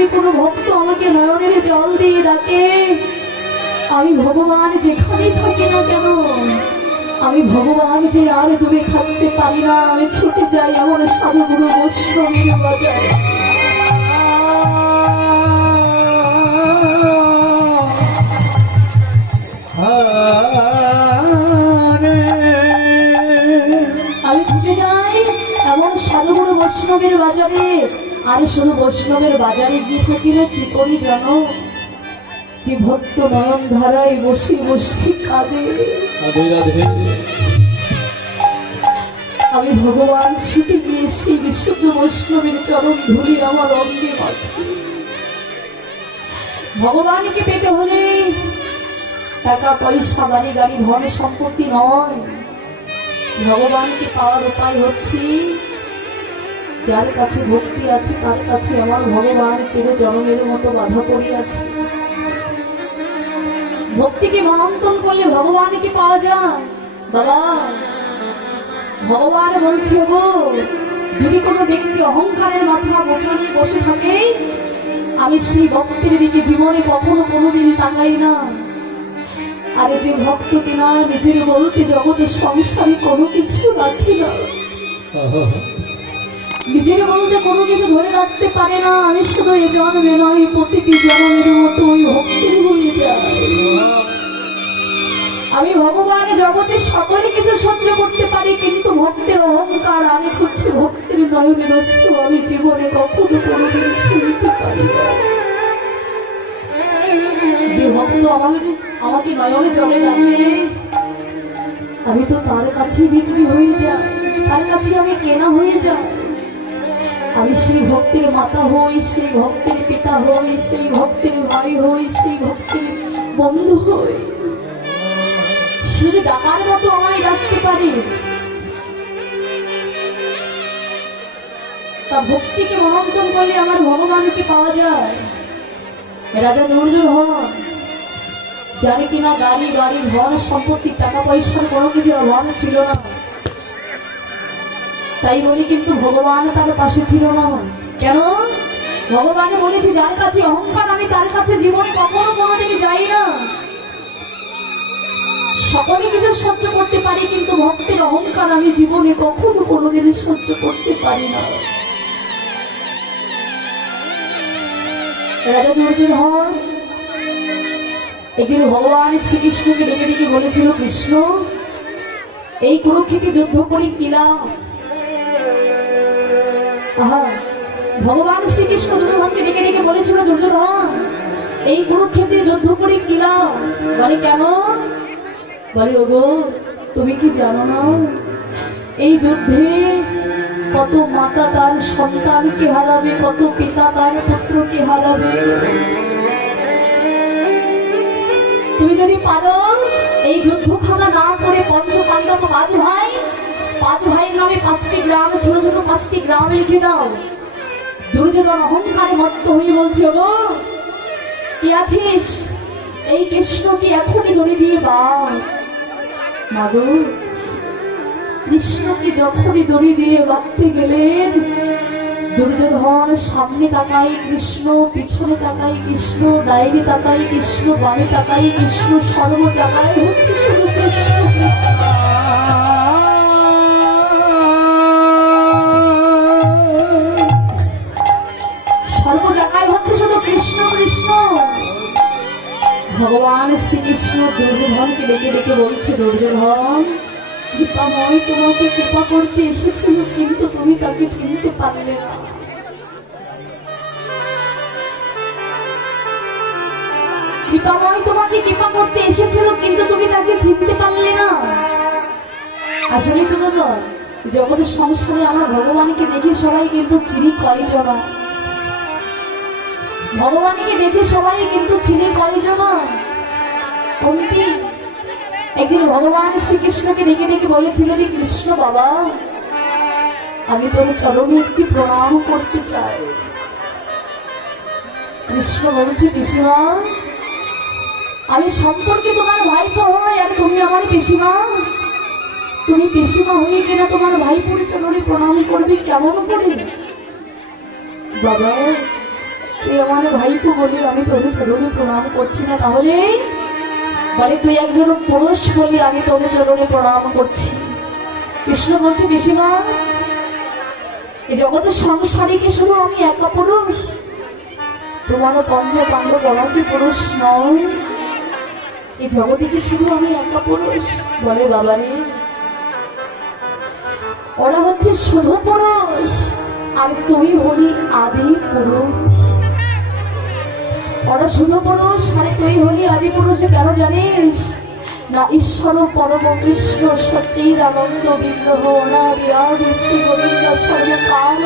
যদি কোনো ভক্ত আমাকে নয়নের জল দিয়ে ডাকে, আমি ভগবান যেখানে থাকি না কেন, আমি ভগবান যে আর দূরে থাকতে পারি না, আমি ছুটে যাই আমার সাধুগুরু বৈষ্ণবের বাজারে। আমি ছুটে যাই এমন সাধুগুরু বৈষ্ণবের বাজারে। আর শুধু বৈষ্ণবের বাজারে গিয়ে থাকি না, কি করি জানো? যে ভক্ত নয়ন ধারায় বসে বসে কাঁদে, আমি ভগবান ছুটে গিয়ে সেই বিশুদ্ধ বৈষ্ণবের চরণ ধুলি আমার অঙ্গে মাথি। ভগবানকে পেতে হলে টাকা পয়সা বাড়ি গাড়ি ধন সম্পত্তি নয়, ভগবানকে পাওয়ার উপায় হচ্ছে যার কাছে ভক্তি আছে তার কাছে আমার ভগবান চির জনমের মতো বাধা পড়ে আছে। ভক্তিকে মনন্তন করলে ভগবানকে পাওয়া যায়। বাবা ভগবান বলছে, গো যদি কোনো ব্যক্তি অহংকারের মাথা বোঝা নিয়ে বসে থাকে, আমি সেই ভক্তের দিকে জীবনে কখনো কোনোদিন তাকাই না। আর যে ভক্ত কিনা নিজের বলতে জগতের সংসারে কোনো কিছু রাখি না, নিজের বলতে কোনো কিছু ধরে রাখতে পারে না, আমি শুধু এ জন্মে নয় প্রতিটি জন্মের মতো ওই ভক্তের হয়ে যায়। আমি ভগবান জগতের সকলে কিছু সহ্য করতে পারি, কিন্তু ভক্তের অহংকার আরেক হচ্ছে ভক্তের নয়নের অস্ত্র, আমি জীবনে কখনো কোনোদিন শুনতে পারি না। যে ভক্ত আমাকে নয়নে জলে ডাকে, আমি তো তার কাছে বিক্রি হয়ে যাই, তার কাছে আমি কেনা হয়ে যাই। আমি সেই ভক্তের মাতা হই, সেই ভক্তের পিতা হই, সেই ভক্তের ভাই হই, সেই ভক্তের বন্ধু হই। শুধু ডাকার মতো আমায় ডাকতে পারে। তা ভক্তিকে মনন্তন করলে আমার ভগবানকে পাওয়া যায়। রাজা দুর্যোধন, যারে কিনা গাড়ি বাড়ি ধন সম্পত্তি টাকা পয়সার কোনো কিছু অভাব ছিল না, তাই বলি কিন্তু ভগবান তার পাশে ছিল না। কেন? ভগবানে বলেছে যার কাছে অহংকার আমি তার কাছে জীবনে কখনো কোনোদিকে যাই না। সকলে কিছু সহ্য করতে পারি, কিন্তু ভক্তের অহংকার আমি জীবনে কখনো কোনোদিন সহ্য করতে পারি না। রাজা দুর্যোধন একদিন ভগবান শ্রীকৃষ্ণকে ডেকে ডেকে বলেছিল, কৃষ্ণ এই কুরুক্ষেত্রে যুদ্ধ করি কি লাভ? ভগবান শ্রীকৃষ্ণ দুর্যোধনকে ডেকে ডেকে বলেছিল, দুর্যোধন এই কুরুক্ষেত্রে যুদ্ধ করি কি লাভ? বলে কেন? বলে ওগো তুমি কি জানো না, এই যুদ্ধে কত মাতা তার সন্তানকে হারাবে, কত পিতা তার পুত্রকে হারাবে। তুমি যদি পারো এই যুদ্ধখানা না করে পঞ্চ পাণ্ডব পাঁচ ভাইয়ের নামে 5টি গ্রাম, ছোট ছোট 5টি গ্রাম লিখে দাও। দুর্যোধন অহংকারে মত্ত হয়ে বলছে, গো কি আছিস? এই কৃষ্ণকে এখনই দড়ি দিয়ে বাঁধ। মাগো কৃষ্ণকে যখনই দড়ি দিয়ে বাঁধতে গেলেন, দুর্যোধন সামনে তাকাই কৃষ্ণ, পিছনে তাকাই কৃষ্ণ, ডাইনে তাকাই কৃষ্ণ, বামে তাকাই কৃষ্ণ, সর্ব জায়গায় হচ্ছে শুধু কৃষ্ণ কৃষ্ণ। সর্ব জায়গায় হচ্ছে শুধু কৃষ্ণ কৃষ্ণ। ভগবান শ্রীকৃষ্ণ দুর্যোধনকে ডেকে ডেকে বলছে, দুর্যোধন কৃপাময় তোমাকে কৃপা করতে এসেছিল, কিন্তু তুমি তাকে চিনতে পারলে না। কৃপাময় তোমাকে কৃপা করতে এসেছিল, কিন্তু তুমি তাকে চিনতে পারলে না। আসলে তো বাবা জগতের সংসারে আমরা ভগবানকে দেখে সবাই কিন্তু চিনি কয়জন, ভগবানকে দেখে সবাই কিন্তু চিনি কয়জন? কোনটি? একদিন ভগবান শ্রীকৃষ্ণকে ডেকে ডেকে বলেছিল যে, কৃষ্ণ বাবা আমি তোর চরণে একটি প্রণাম করতে চাই। কৃষ্ণ বলছে, কৃষ্ণা আমি সম্পর্কে তোমার ভাইপো হই, আর তুমি আমার পিসিমা। তুমি পিসিমা হয়ে কিনা তোমার ভাইপোর চরণে প্রণাম করবে কেমন করে? বাবা তুই আমার ভাইপো বলি আমি তোর চরণে প্রণাম করছি না, তাহলে বলে তুই একজন পুরুষ বলি আমি তোর চরণে প্রণাম করছি। কৃষ্ণ বলছে পিসিমা, এই জগতের সংসারে কি শুধু আমি একা পুরুষ? তোমারও পঞ্চ পাণ্ডব অনাদি পুরুষ নয়, এই জগতে কি শুধু আমি একা পুরুষ? বলে বাবারে, ওরা হচ্ছে শুধু পুরুষ আর তুই হলি আদি পুরুষ। ওরা শুধু পুরুষ আর তুই হলি আদি পুরুষে কেন জানিস না? ঈশ্বর পরম কৃষ্ণ সচির আনন্দ বিগ্রহ না বিরাট শ্রী গোবিন্দ সর্বকাল।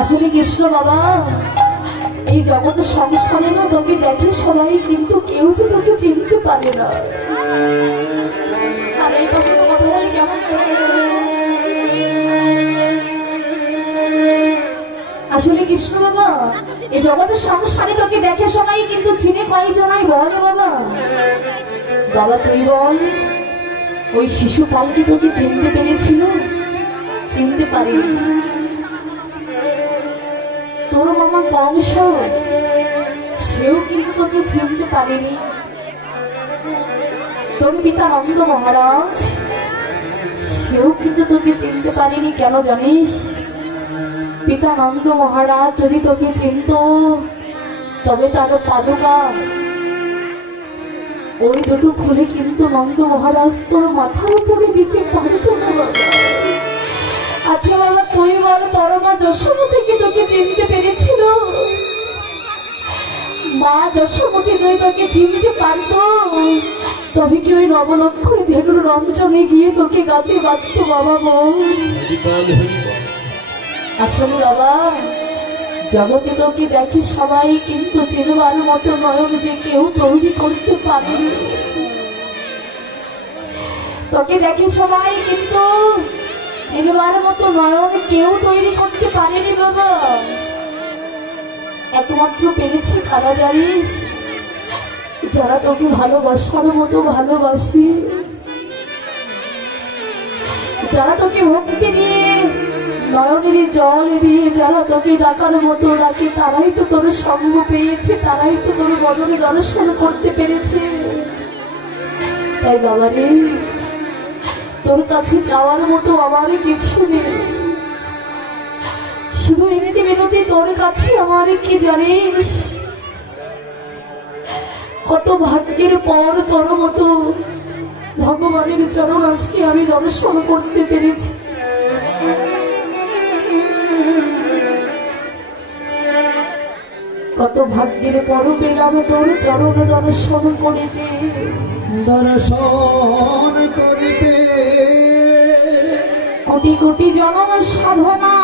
আসলে কৃষ্ণ বাবা, এই জগৎ সংসারে না তোকে দেখে সবাই, কিন্তু কেউ যে তোকে চিনতে পারে না। আর এই পাশে কথা বলে কেমন? আসলে কৃষ্ণ বাবা, এই জগতের সংসারে তোকে দেখে সবাই, কিন্তু চিনে কয়জনাই বল বাবা? বাবা তুই বল, ওই শিশুপালকে তোকে চিনতে পেরেছিল? চিনতে পারেনি। তোর মামা কংস, সেও কিন্তু তোকে চিনতে পারেনি। তোর পিতা নন্দ মহারাজ, সেও কিন্তু তোকে চিনতে পারেনি। কেন জানিস? পিতা নন্দ মহারাজ যদি তোকে চিনত, তবে তার পাদুকা ওই দুটো খুলে কিন্তু নন্দ মহারাজ তোর মাথার উপরে দিতে পারত না বাবা। আচ্ছা বাবা তুই বল, তোর মা যশোমতী কি তোকে চিনতে পেরেছিল? মা যশোমতী যদি তোকে চিনতে পারত, তবে কি ওই নবলক্ষণে ধেনুর রঞ্জনে গিয়ে তোকে গাছে বাঁধত বাবা? বল। আসলে বাবা, জগতে তোকে দেখে সবাই, কিন্তু চিনবার মতো নয়ন যে কেউ তৈরি করতে পারেনি। তোকে দেখে সবাই, কিন্তু চিনবার মতো নয়ন কেউ তৈরি করতে পারেনি বাবা। একমাত্র পেরেছে কারা জানিস? যারা তোকে ভালোবাসার মতো ভালোবাসি, যারা তোকে ভক্তি দিয়ে নয়নের জল দিয়ে যারা তোকে ডাকার মতো ডাকে, তারাই তো তোর সঙ্গ পেয়েছে, তারাই তো তোর বদলে দর্শন করতে পেরেছে। তাই বাবারে, তোর কাছে যাওয়ার মতো আমার কিছু নেই, শুধু একটি মিনতি তোর কাছে আমার। কি জানিস, কত ভাগ্যের পর তোর মতো ভগবানের চরণ আজকে আমি দর্শন করতে পেরেছি। কত ভাগ্যের পর পেলাম তোর চরণ দর্শন করিতে, দর্শন করিতে। কোটি কোটি জনম সাধনা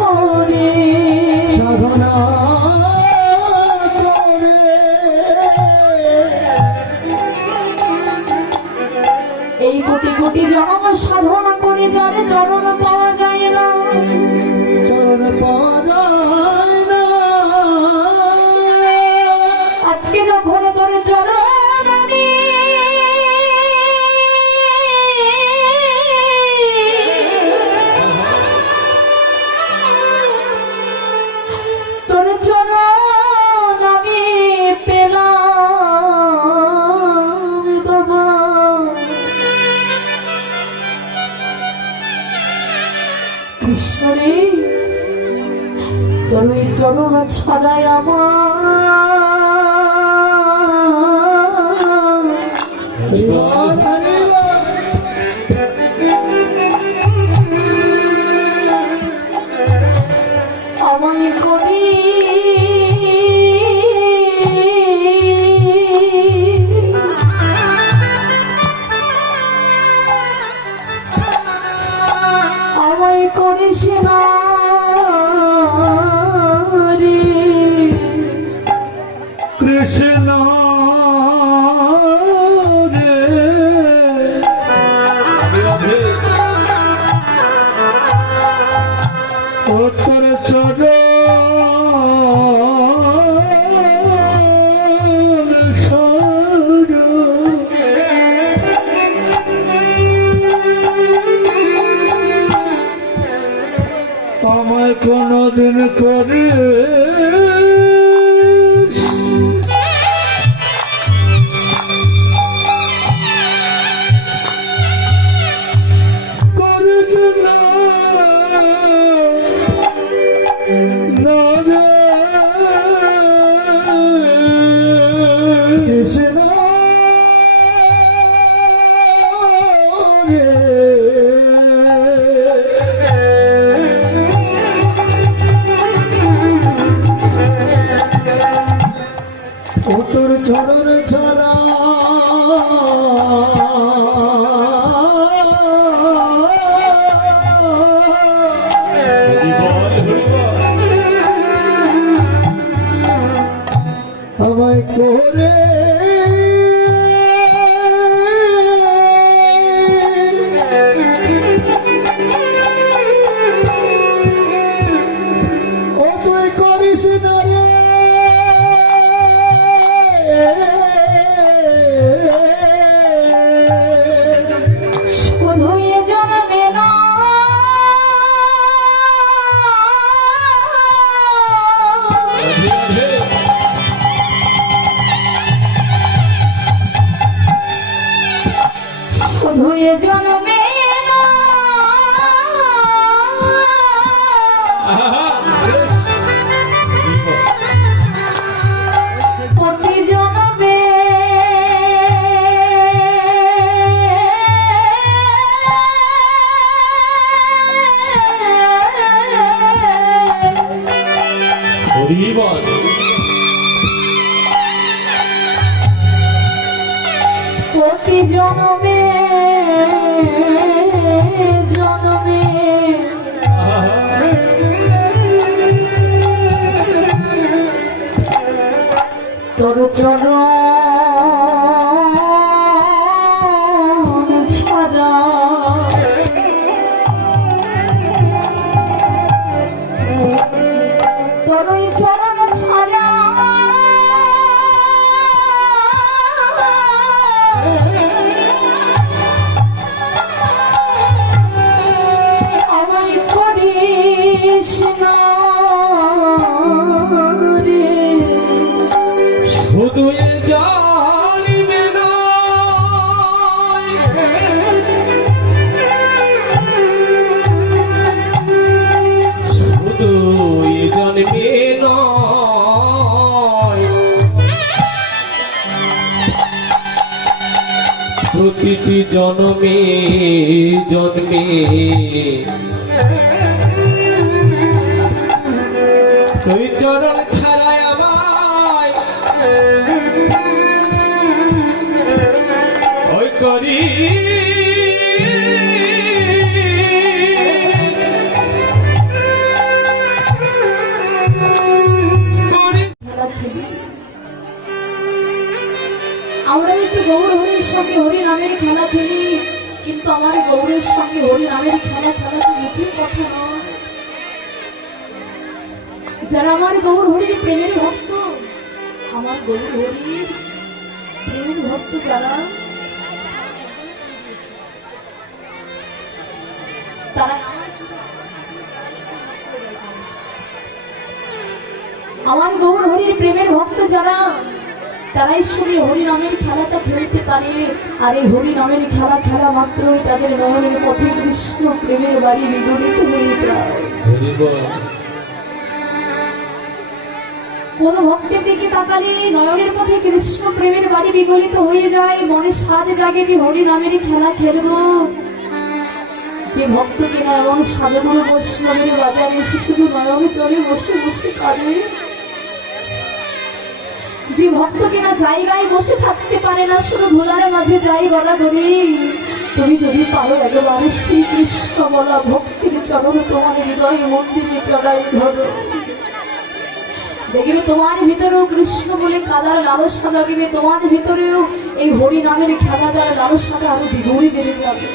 করে, সাধনা করে এই কোটি কোটি জনম সাধনা করে যার চরণ পাওয়া যায় না, চরণ পাওয়া যায় না। আজকে যখন তোর চরণ আমি তোর চরণ আমি পেলাম বাবা, কৃষ্ণ রে, তোর ওই চরণ ছাড়াই আমায় করি আমায় করিস না রে কৃষ্ণ রে। তোর চরণ শরণ আমায় কোনদিন করে তোর চরণ ছাড়া আমায় করে ও তুই করিস না রে শুধু এ জন্মে না শুধু এ জন্মে না প্রতি জন্মে প্রতি জন্মে জন্মে তোর চরণ ছাড়া তোর ওই চরণ ছাড়া আমায় করিস না রে শুধু এ জানিবে না শুধু এ জন্মে নয় প্রতিটি জন্মে জন্মে তুই চরণ ছাড়াই আমায় ওই করি আমরা একটু গৌর হরির সঙ্গে হরি নামের খেলা খেলি, কিন্তু আমার গৌরের সঙ্গে হরি নামের খেলা খেলা তো মুখের কথা নয়। যারা আমার গৌর হরির প্রেমের ভক্ত, আমার গৌর হরির প্রেমের ভক্ত যারা, তারা আমার গৌর হরির প্রেমের ভক্ত যারা, তারাই শুধু হরি নামের খেলাটা খেলতে পারে। আর এই হরি নামের খেলা খেলা মাত্রই তাদের নয়নের পথে কৃষ্ণ প্রেমের বাড়ি বিগলিত হয়ে যায়। কোন ভক্তের দিকে তাকালে নয়নের পথে কৃষ্ণ প্রেমের বাড়ি বিগলিত হয়ে যায়, মনে সাজ জাগে যে হরি নামের খেলা খেলবো। যে ভক্ত কিনা এমন সাধুগুরু বৈষ্ণবের বাজারে এসে শুধু নয়ন চলে বসে বসে কাঁদে, যে ভক্ত কিনা জায়গায় বসে থাকতে পারে না, শুধু ধুলার মাঝে যাই গলা ধরি, তুমি যদি পারো একবার শ্রীকৃষ্ণ বলা ভক্তির চরণ তোমার হৃদয় মন্দিরে চড়াই ধরো, দেখবে তোমার ভিতরেও কৃষ্ণ বলে কাদার লালসা জাগিবে, তোমার ভিতরেও এই হরি নামের খেলাটার লালসাটা আরো দ্বিগুণে বেড়ে যাবে।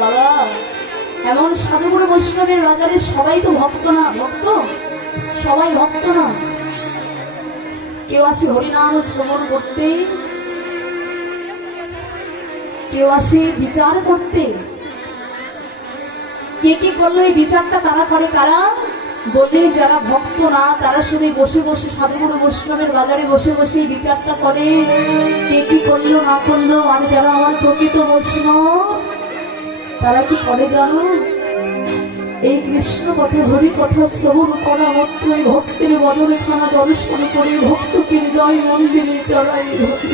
বাবা, এমন সাধুগুরু বৈষ্ণবের বাজারে সবাই তো ভক্ত না, ভক্ত সবাই ভক্ত না। কেউ আসে হরিনাম শ্রবণ করতে, কেউ আসে বিচার করতে, কে কি করলো এই বিচারটা কারা করে? কারা বললে যারা ভক্ত না, তারা শুধু বসে বসে সাধুগুরু বৈষ্ণবের বাজারে বসে বসে এই বিচারটা করে কে কি করলো না করলো। আর যারা আমার প্রকৃত বৈষ্ণব তারা কি করে জানো? এই কৃষ্ণ কথা হরি কথা শ্রবণ করা মাত্র এই ভক্তের বদলে খানা দর্শন করে ভক্তকে হৃদয় মন্দিরে চড়াই ধরি।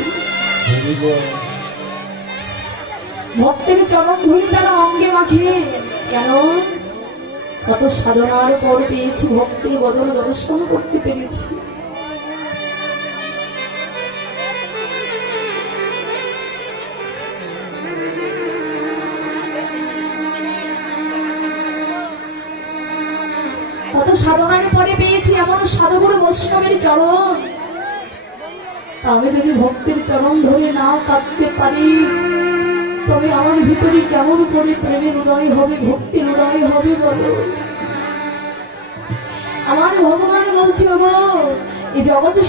ভক্তের চরণ ধরি তারা অঙ্গে মাখে। কেন? কত সাধনার পর পেয়েছি, ভক্তের বদলে দর্শন করতে পেরেছি। কত সাধনার পরে পেয়েছি এমন সাধুগুরু বৈষ্ণবের চরণ। আমি যদি ভক্তের চরণ ধরে না কাঁদতে পারি, তবে আমার ভিতরে কেমন করে প্রেমের উদয় হবে, ভক্তির উদয় হবে বলো? আমার ভগবান বলছে, ওগো এই জগতের